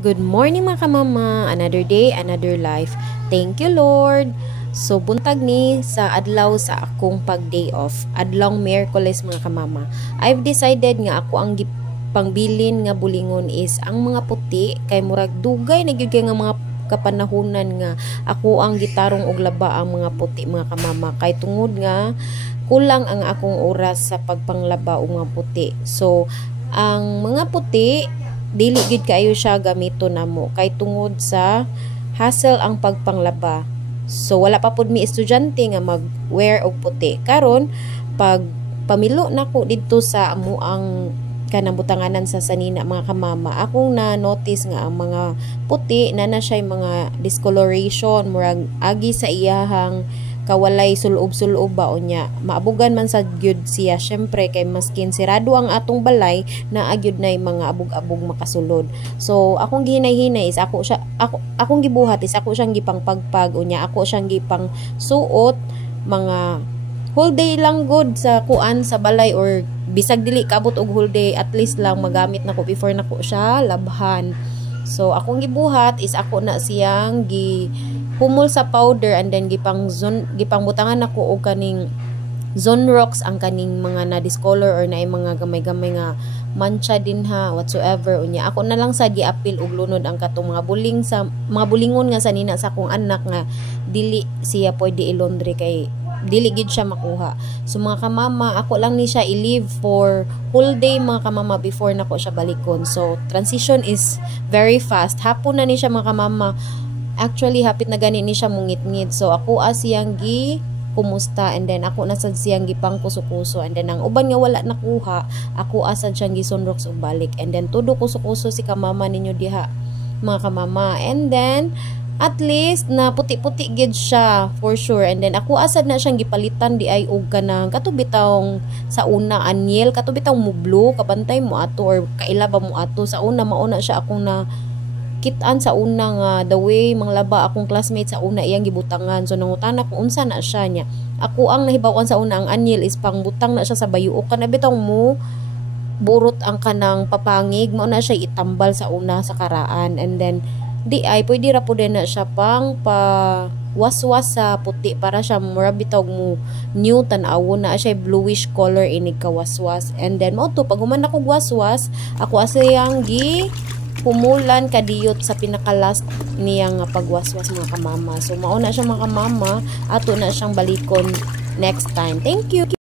Good morning mga kamama, another day, another life. Thank you Lord. So buntag ni sa adlaw sa akong pag-day off, adlawng Miyerkules mga kamama. I've decided nga ako ang pangbilin nga bulingon is ang mga puti kay murag dugay na gyud kay nga mga kapanahunan nga ako ang gitarong og laba ang mga puti mga kamama kay tungod nga kulang ang akong oras sa pagpanglaba og mga puti. So ang mga puti dili gid kaayo siya gamito namo kay tungod sa hassle ang pagpanglaba. So wala pa pud mi estudyante nga mag-wear og puti. Karon pag pamilo nako didto sa amuang kanang butanganan sa sanina mga kamama, akong na notice nga ang mga puti na siya mga discoloration murag agi sa iyahang kawalay sulob-sulob ba unya maabugan man sa gyud siya syempre kay maskin sirado ang atong balay na agyud nay mga abog-abog makasulod. So akong gihinay-hinay is akong gibuhat is ako siyang gipangpagpag unya ako siyang gipang suot mga whole day lang good sa kuan sa balay or bisag dili kabot og whole day at least lang magamit nako before nako siya labhan. So akong gibuhat is ako na siyang humol sa powder and then gipangbutangan ako og kaning Zonrox ang kaning mga na discolor or na mga gamay-gamay nga mancha din ha whatsoever unya ako na lang sa giapil og lunod ang katong mga bulingon nga sa nina sa akong anak nga dili siya pwede i-laundry kay dili gid siya makuha. So mga kamama, ako lang ni siya i-leave for whole day mga kamama before nako siya balikon. So transition is very fast. Hapon na ni siya mga kamama. Actually hapit na gani ni siya mungit-ngit. So ako siyang kumusta and then ako nasad siyang gipang kuso-kuso and then ang uban nga wala nakuha, ako asad siyang gisunrox og balik and then tudo kuso-kuso si kamama ninyo diha mga kamama. And then at least na puti-puti gid siya for sure and then ako asad na siyang gipalitan di ay og kanang katubitawng sa una anyel katubitawng mublo kabantay mo ato or kailaba mo ato sa una mauna siya akong na kitaan sa una nga the way manglaba akong classmate sa una iyang gibutangan. So nangutana ko unsa na siya niya ako ang nahibaw-an sa una ang anyel is pangbutang na siya sa bayuok kana bitong mo burot ang kanang papangig mao na siya itambal sa una sa karaan and then di ay pwede ra pud na siya pang pa waswas sa puti para siya mura bitaw mo new tan-awon na siya bluish color inig kawaswas and then mo to pag human ako waswas ako asayang pumulan kadiyot sa pinaka-last niyang pagwaswas mga kamama. So mao na siya mga kamama ato na siyang balikon next time. Thank you.